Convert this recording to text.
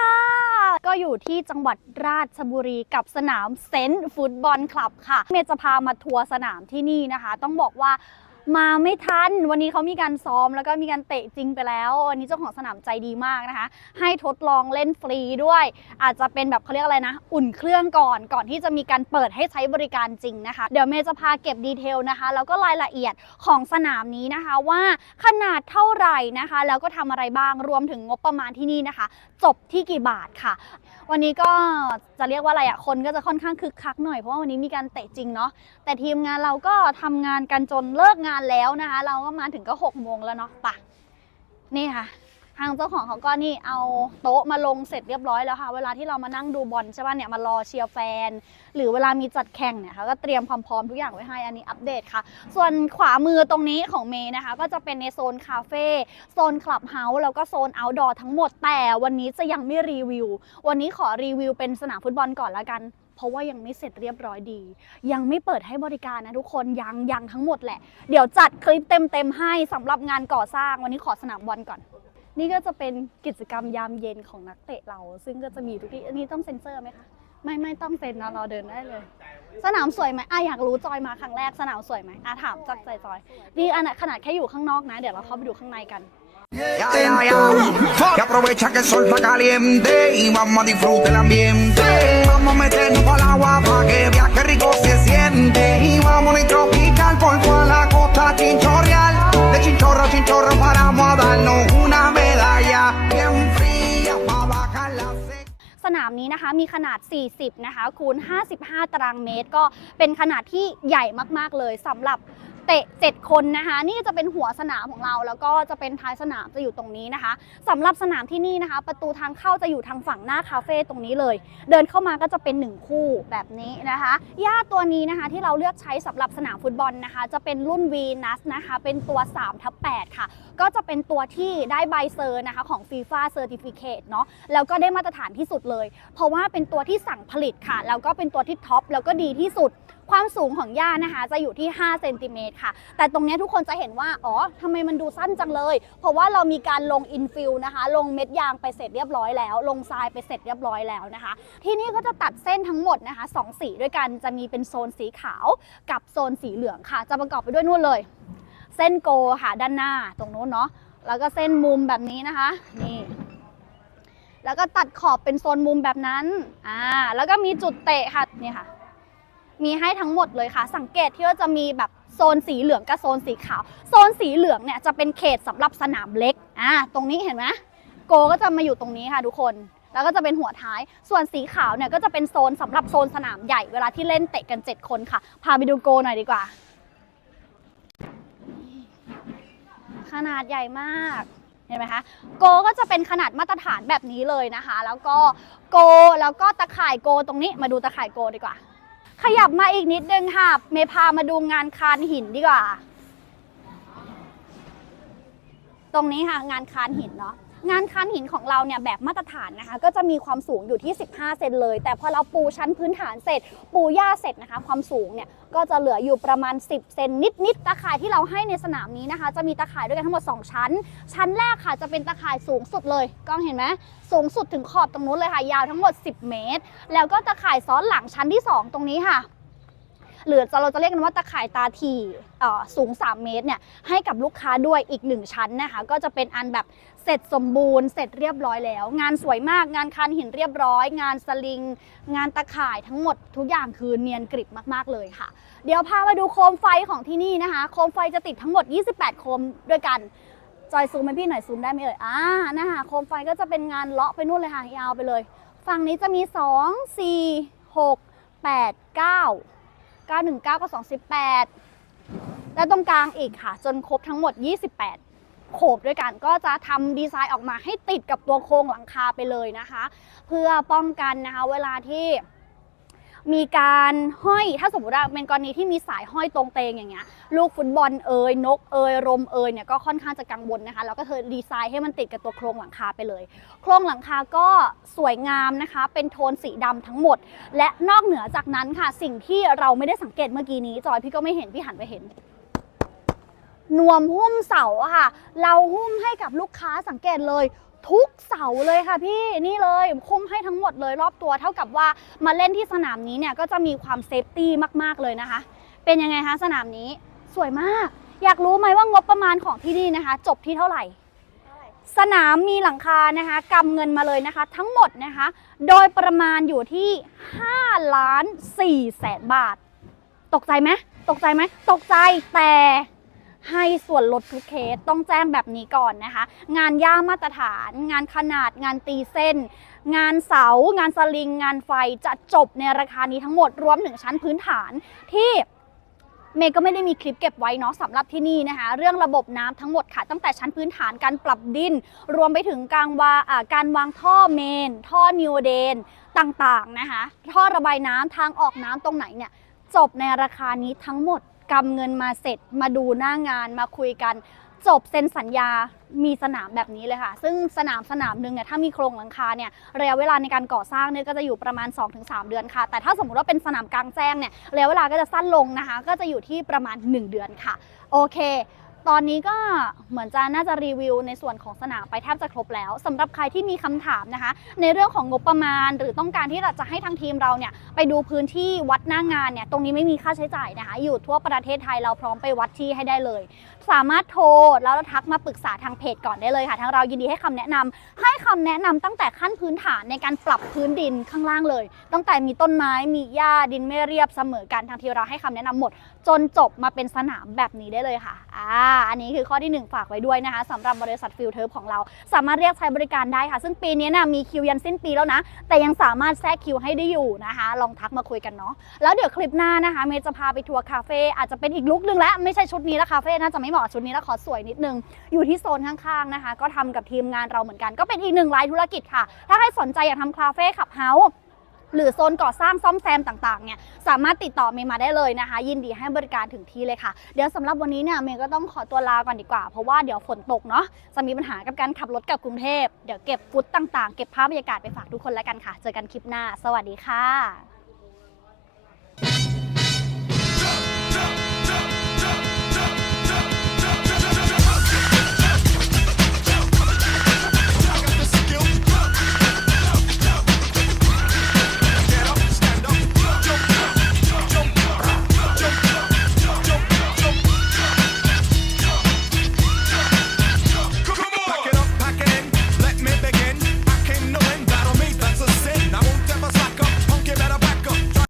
ค่ะ ก็อยู่ที่จังหวัดราชบุรีกับสนามเซนต์ฟุตบอลคลับค่ะ เมย์จะพามาทัวร์สนามที่นี่นะคะ ต้องบอกว่า มาไม่ทัน วันนี้เขามีการซ้อมแล้วก็มีการเตะจริงไปแล้ว วันนี้เจ้าของสนามใจดีมากนะคะ ให้ทดลองเล่นฟรีด้วย อาจจะเป็นแบบเขาเรียกอะไรนะ อุ่นเครื่องก่อน ก่อนที่จะมีการเปิดให้ใช้บริการจริงนะคะ เดี๋ยวเมย์จะพาเก็บดีเทลนะคะ แล้วก็รายละเอียดของสนามนี้นะคะว่าขนาดเท่าไหร่นะคะ แล้วก็ทำอะไรบ้าง รวมถึงงบประมาณที่นี่นะคะ จบที่กี่บาทค่ะ วันนี้ก็จะเรียกว่าอะไรอะคนก็จะค่อนข้างคึกคักหน่อยเพราะว่าวันนี้มีการเตะจริงเนาะแต่ทีมงานเราก็ทำงานกันจนเลิกงานแล้วนะคะ เราก็มาถึงก็6กโมงแล้วเนาะปะนี่ค่ะ ทางเจ้าของเขาก็นี่เอาโต๊ะมาลงเสร็จเรียบร้อยแล้วค่ะ เวลาที่เรามานั่งดูบอลใช่ป่ะเนี่ยมารอเชียร์แฟน หรือเวลามีจัดแข่งเนี่ยเขาก็เตรียมความพร้อมทุกอย่างไว้ให้อันนี้อัปเดตค่ะ ส่วนขวามือตรงนี้ของเมย์นะคะ ก็จะเป็นในโซนคาเฟ่โซนคลับเฮาส์แล้วก็โซนเอาท์ดอร์ทั้งหมดแต่วันนี้จะยังไม่รีวิว วันนี้ขอรีวิวเป็นสนามฟุตบอลก่อนละกันเพราะว่ายังไม่เสร็จเรียบร้อยดี ยังไม่เปิดให้บริการนะทุกคนยังยังทั้งหมดแหละ เดี๋ยวจัดคลิปเต็มๆให้สำหรับงานก่อสร้างวันนี้ขอสนามบอลก่อน นี่ก็จะเป็นกิจกรรมยามเย็นของนักเตะเรา ซึ่งก็จะมีทุกที่อันนี้ต้องเซ็นเซอร์ไหมคะไม่ไม่ต้องเซ็นนะเราเดินได้เลย สนามสวยไหมอะอยากรู้จอยมาครั้งแรกสนามสวยไหมอะถามจากใจจอยนี่อันขนาดแค่อยู่ข้างนอกนะ เดี๋ยวเราเข้าไปดูข้างในกัน Ya, ya, ya. Que aprovecha que el sol está caliente y vamos a disfrutar el ambiente. Vamos a meternos para el agua สนามนี้นะคะมีขนาด 40 นะคะคูณ 55 ตารางเมตร ก็เป็นขนาดที่ใหญ่มาก ๆ เลยสำหรับ เตะ 7 คนนะคะ นี่จะเป็นหัวสนามของเรา แล้วก็จะเป็นท้ายสนามจะอยู่ตรงนี้นะคะสำหรับสนามที่นี่นะคะ ประตูทางเข้าจะอยู่ทางฝั่งหน้าคาเฟ่ตรงนี้เลย เดินเข้ามาก็จะเป็น 1 คู่แบบนี้นะคะหญ้าตัวนี้นะคะที่เราเลือกใช้สำหรับสนามฟุตบอลนะคะ จะเป็นรุ่น v n u s นะคะ เป็นตัว3ทับ8ค่ะ ก็จะเป็นตัวที่ได้ใบเซอร์นะคะของ FIFA Certificate เนาะแล้วก็ได้มาตรฐานที่สุดเลย เพราะว่าเป็นตัวที่สั่งผลิตค่ะแล้วก็เป็นตัวที่ท็อปแล้วก็ดีที่สุด ความสูงของหญ้านะคะจะอยู่ที่5เซนติเมตรค่ะ แต่ตรงนี้ทุกคนจะเห็นว่า อ๋อทำไมมันดูสั้นจังเลย เพราะว่าเรามีการลงอินฟิลนะคะ ลงเม็ดยางไปเสร็จเรียบร้อยแล้ว ลงทรายไปเสร็จเรียบร้อยแล้วนะคะ ที่นี่ก็จะตัดเส้นทั้งหมดนะคะสสีด้วยกัน จะมีเป็นโซนสีขาวกับโซนสีเหลืองค่ะ จะประกอบไปด้วยนู่นเลย เส้นโกค่ะด้านหน้าตรงนู้นเนาะ แล้วก็เส้นมุมแบบนี้นะคะ นี่แล้วก็ตัดขอบเป็นโซนมุมแบบนั้น อ่า แล้วก็มีจุดเตะค่ะ นี่ค่ะ มีให้ทั้งหมดเลยค่ะ สังเกตที่ว่าจะมีแบบโซนสีเหลืองกับโซนสีขาว โซนสีเหลืองเนี่ยจะเป็นเขตสำหรับสนามเล็กอ่าตรงนี้เห็นไหมโกก็จะมาอยู่ตรงนี้ค่ะทุกคน แล้วก็จะเป็นหัวท้าย ส่วนสีขาวเนี่ยก็จะเป็นโซนสำหรับโซนสนามใหญ่เวลาที่เล่นเตะกัน 7 คนค่ะ พาไปดูโกหน่อยดีกว่า ขนาดใหญ่มากเห็นไหมคะโกก็จะเป็นขนาดมาตรฐานแบบนี้เลยนะคะ แล้วก็โกแล้วก็ตะข่ายโกตรงนี้มาดูตะข่ายโกดีกว่า ขยับมาอีกนิดนึงค่ะ เมพามาดูงานคานหินดีกว่า ตรงนี้ค่ะ งานคานหินเนาะ งานคานหินของเราเนี่ยแบบมาตรฐานนะคะ ก็จะมีความสูงอยู่ที่ 15 เซนเลย แต่พอเราปูชั้นพื้นฐานเสร็จ ปูหญ้าเสร็จนะคะ ความสูงเนี่ยก็จะเหลืออยู่ประมาณ 10 เซนนิดๆตะข่ายที่เราให้ในสนามนี้นะคะ จะมีตะข่ายด้วยกันทั้งหมด 2 ชั้น ชั้นแรกค่ะจะเป็นตะข่ายสูงสุดเลยกล้องเห็นไหมสูงสุดถึงขอบตรงนู้นเลยค่ะ ยาวทั้งหมด 10 เมตร แล้วก็ตะข่ายซ้อนหลังชั้นที่ 2 ตรงนี้ค่ะ หรือเราจะเรียกกันว่าตะข่ายตาทีสูง 3 เมตรเนี่ยให้กับลูกค้าด้วยอีก 1 ชั้นนะคะก็จะเป็นอันแบบเสร็จสมบูรณ์เสร็จเรียบร้อยแล้ว งานสวยมากงานคานหินเรียบร้อย งานสลิง งานตะข่ายทั้งหมดทุกอย่างคือเนียนกริบมากๆเลยค่ะ เดี๋ยวพามาดูโคมไฟของที่นี่นะคะ โคมไฟจะติดทั้งหมด 28 โคมด้วยกันจอยซูมให้พี่หน่อยซูมได้ไหมเอ่ยอ่านะคะโคมไฟก็จะเป็นงานเลาะไปนู่นเลยค่ะยาวไปเลย ฝั่งนี้จะมี 2 4 6 8 9 919กับ218 และตรงกลางอีกค่ะ จนครบทั้งหมด 28 โขบด้วยกันก็จะทำดีไซน์ออกมาให้ติดกับตัวโครงหลังคาไปเลยนะคะ เพื่อป้องกันนะคะเวลาที่ มีการห้อยถ้าสมมติว่าเป็นกรณีที่มีสายห้อยตรงเตงอย่างเงี้ยลูกฟุตบอลเอ่ยนกเอ่ยรมเอ่ยเนี่ยก็ค่อนข้างจะกังวลนะคะแล้วก็เธอดีไซน์ให้มันติดกับตัวโครงหลังคาไปเลย โครงหลังคาก็สวยงามนะคะ เป็นโทนสีดำทั้งหมด และนอกเหนือจากนั้นค่ะ สิ่งที่เราไม่ได้สังเกตเมื่อกี้นี้ จอยพี่ก็ไม่เห็นพี่หันไปเห็นนวมหุ้มเสาค่ะ เราหุ้มให้กับลูกค้าสังเกตเลย ทุกเสาเลยค่ะพี่นี่เลยคุ้มให้ทั้งหมดเลยรอบตัวเท่ากับว่ามาเล่นที่สนามนี้เนี่ยก็จะมีความเซฟตี้มากๆเลยนะคะ เป็นยังไงคะสนามนี้สวยมาก อยากรู้ไหมว่างบประมาณของที่นี่นะคะ จบที่เท่าไหร่สนามมีหลังคานะคะกำเงินมาเลยนะคะ ทั้งหมดนะคะ โดยประมาณอยู่ที่5ล้าน4แสนบาท ตกใจไหมตกใจไหมตกใจแต่ ให้ส่วนลดทุกเคสต้องแจ้งแบบนี้ก่อนนะคะ งานย่ามาตรฐาน งานขนาดงานตีเส้น งานเสา งานสลิง งานไฟจะจบในราคานี้ทั้งหมดรวมถึงชั้นพื้นฐานที่เมย์ก็ไม่ได้มีคลิปเก็บไว้เนาะสำหรับที่นี่นะคะ เรื่องระบบน้ำทั้งหมดค่ะ ตั้งแต่ชั้นพื้นฐานการปรับดิน รวมไปถึงการวาอ่าการวางท่อเมน ท่อนิวเดนต่างๆนะคะ ท่อระบายน้ำทางออกน้ำตรงไหนเนี่ยจบในราคานี้ทั้งหมด กำเงินมาเสร็จมาดูหน้างานมาคุยกัน จบเซ็นสัญญามีสนามแบบนี้เลยค่ะ ซึ่งสนามสนามหนึ่งเนี่ยถ้ามีโครงหลังคาเนี่ยระยะเวลาในการก่อสร้างเนี่ยก็จะอยู่ประมาณ 2-3 เดือนค่ะ แต่ถ้าสมมุติว่าเป็นสนามกลางแจ้งเนี่ยระยะเวลาก็จะสั้นลงนะคะ ก็จะอยู่ที่ประมาณ 1 เดือนค่ะ โอเค ตอนนี้ก็เหมือนจะน่าจะรีวิวในส่วนของสนามไปแทบจะครบแล้วสำหรับใครที่มีคำถามนะคะ ในเรื่องของงบประมาณ หรือต้องการที่เราจะให้ทางทีมเราเนี่ยไปดูพื้นที่วัดหน้างานเนี่ยตรงนี้ไม่มีค่าใช้จ่ายนะคะ อยู่ทั่วประเทศไทยเราพร้อมไปวัดที่ให้ได้เลย สามารถโทรแล้วทักมาปรึกษาทางเพจก่อนได้เลยค่ะ ทางเรายินดีให้คำแนะนำให้คำแนะนำตั้งแต่ขั้นพื้นฐานในการปรับพื้นดินข้างล่างเลย ตั้งแต่มีต้นไม้มีหญ้าดินไม่เรียบเสมอกันทางทีมเราให้คำแนะนำหมดจนจบมาเป็นสนามแบบนี้ได้เลยค่ะอ่าอันนี้คือข้อที่ 1 ฝากไว้ด้วยนะคะสำหรับบริษัทฟิลเทอร์ของเรา สามารถเรียกใช้บริการได้ค่ะ ซึ่งปีนี้นะมีคิวยันสิ้นปีแล้วนะ แต่ยังสามารถแทรกคิวให้ได้อยู่นะคะ ลองทักมาคุยกันเนาะแล้วเดี๋ยวคลิปหน้านะคะเมย์จะพาไปทัวร์คาเฟ่อาจจะเป็นอีกลุกนึ่งแล้วไม่ใช่ชุดนี้แล้วคาเฟ่น่าจะไม่เหมาะชุดนี้แล้วขอสวยนิดนึงอยู่ที่โซนข้างๆนะคะ ก็ทำกับทีมงานเราเหมือนกันก็เป็นอีกหนึ่งรายธุรกิจค่ะ ถ้าใครสนใจอยากทำคาเฟ่ขับเฮาส์ หรือโซนก่อสร้างซ่อมแซมต่างๆเนี่ยสามารถติดต่อเมย์มาได้เลยนะคะ ยินดีให้บริการถึงที่เลยค่ะ เดี๋ยวสำหรับวันนี้เนี่ยเมย์ก็ต้องขอตัวลาก่อนดีกว่า เพราะว่าเดี๋ยวฝนตกเนาะจะมีปัญหากับการขับรถกลับกรุงเทพเดี๋ยวเก็บฟุตต่างๆ เก็บภาพบรรยากาศไปฝากทุกคนแล้วกันค่ะ เจอกันคลิปหน้า สวัสดีค่ะ